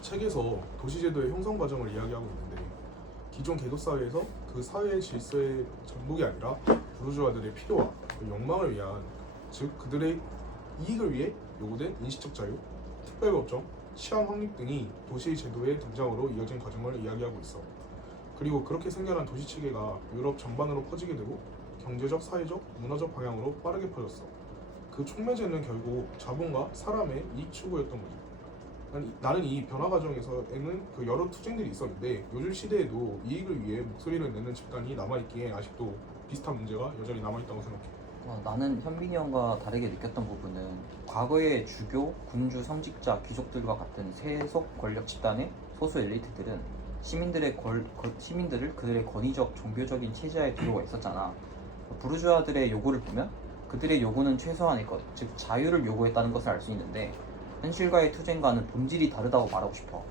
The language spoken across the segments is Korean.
책에서 도시제도의 형성 과정을 이야기하고 있는데 기존 계급사회에서 그 사회의 질서의 전복이 아니라 부르주아들의 필요와 그 욕망을 위한, 즉 그들의 이익을 위해 요구된 인식적 자유, 특별법정, 치안 확립 등이 도시의 제도의 등장으로 이어진 과정을 이야기하고 있어. 그리고 그렇게 생겨난 도시체계가 유럽 전반으로 퍼지게 되고 경제적, 사회적, 문화적 방향으로 빠르게 퍼졌어. 그 촉매제는 결국 자본과 사람의 이익 추구였던 거지. 나는 이 변화 과정에서는 그 여러 투쟁들이 있었는데 요즘 시대에도 이익을 위해 목소리를 내는 집단이 남아있기에 아직도 비슷한 문제가 여전히 남아있다고 생각해. 나는 현민이 형과 다르게 느꼈던 부분은 과거의 주교, 군주, 성직자, 귀족들과 같은 세속 권력 집단의 소수 엘리트들은 시민들을 그들의 권위적 종교적인 체제하에 두고 있었잖아. 부르주아들의 요구를 보면 그들의 요구는 최소한의 것, 즉 자유를 요구했다는 것을 알 수 있는데 현실과의 투쟁과는 본질이 다르다고 말하고 싶어.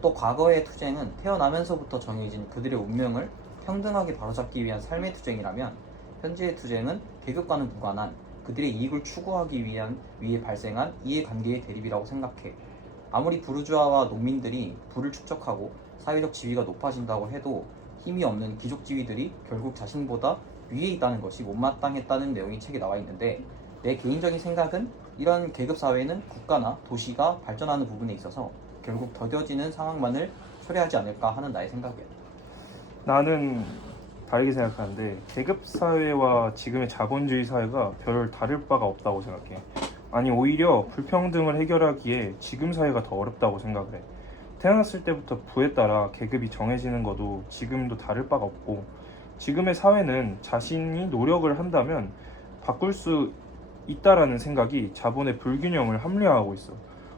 또 과거의 투쟁은 태어나면서부터 정해진 그들의 운명을 평등하게 바로잡기 위한 삶의 투쟁이라면 현재의 투쟁은 계급과는 무관한 그들의 이익을 추구하기 위해 발생한 이해관계의 대립이라고 생각해. 아무리 부르주아와 농민들이 부를 축적하고 사회적 지위가 높아진다고 해도 힘이 없는 귀족 지위들이 결국 자신보다 위에 있다는 것이 못마땅했다는 내용이 책에 나와 있는데, 내 개인적인 생각은 이런 계급 사회는 국가나 도시가 발전하는 부분에 있어서 결국 더뎌지는 상황만을 초래하지 않을까 하는 나의 생각이야. 나는 다르게 생각하는데 계급 사회와 지금의 자본주의 사회가 별 다를 바가 없다고 생각해. 아니 오히려 불평등을 해결하기에 지금 사회가 더 어렵다고 생각을 해. 태어났을 때부터 부에 따라 계급이 정해지는 것도 지금도 다를 바가 없고, 지금의 사회는 자신이 노력을 한다면 바꿀 수 있다라는 생각이 자본의 불균형을 합리화하고 있어.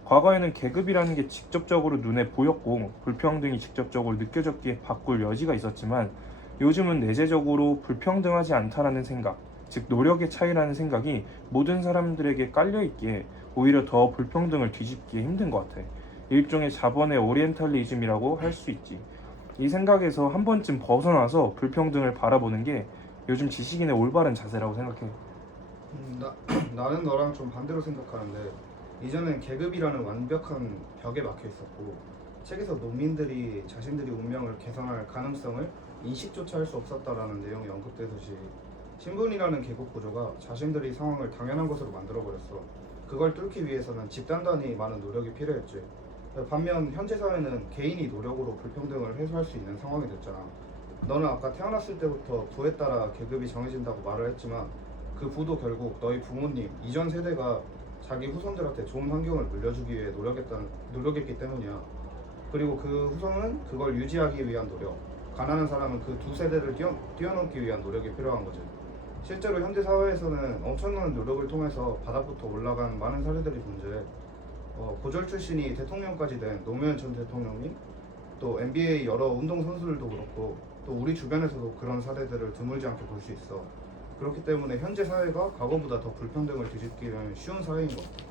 과거에는 계급이라는 게 직접적으로 눈에 보였고 불평등이 직접적으로 느껴졌기에 바꿀 여지가 있었지만, 요즘은 내재적으로 불평등하지 않다라는 생각, 즉 노력의 차이라는 생각이 모든 사람들에게 깔려있기에 오히려 더 불평등을 뒤집기 힘든 것 같아. 일종의 자본의 오리엔탈리즘이라고 할 수 있지. 이 생각에서 한 번쯤 벗어나서 불평등을 바라보는 게 요즘 지식인의 올바른 자세라고 생각해. 나는 너랑 좀 반대로 생각하는데, 이전엔 계급이라는 완벽한 벽에 막혀 있었고 책에서 농민들이 자신들이 운명을 개선할 가능성을 인식조차 할 수 없었다라는 내용이 언급되듯이 신분이라는 계급 구조가 자신들이 상황을 당연한 것으로 만들어버렸어. 그걸 뚫기 위해서는 집단 단위 많은 노력이 필요했지. 반면 현재 사회는 개인이 노력으로 불평등을 해소할 수 있는 상황이 됐잖아. 너는 아까 태어났을 때부터 부에 따라 계급이 정해진다고 말을 했지만 그 부도 결국 너희 부모님 이전 세대가 자기 후손들한테 좋은 환경을 물려주기 위해 노력했기 때문이야. 그리고 그 후손은 그걸 유지하기 위한 노력, 가난한 사람은 그 두 세대를 뛰어넘기 위한 노력이 필요한 거지. 실제로 현대 사회에서는 엄청난 노력을 통해서 바닥부터 올라간 많은 사례들이 존재해. 고졸 출신이 대통령까지 된 노무현 전 대통령님, 또 NBA 여러 운동 선수들도 그렇고, 또 우리 주변에서도 그런 사례들을 드물지 않게 볼 수 있어. 그렇기 때문에 현재 사회가 과거보다 더 불평등을 뒤집기는 쉬운 사회인 것 같아.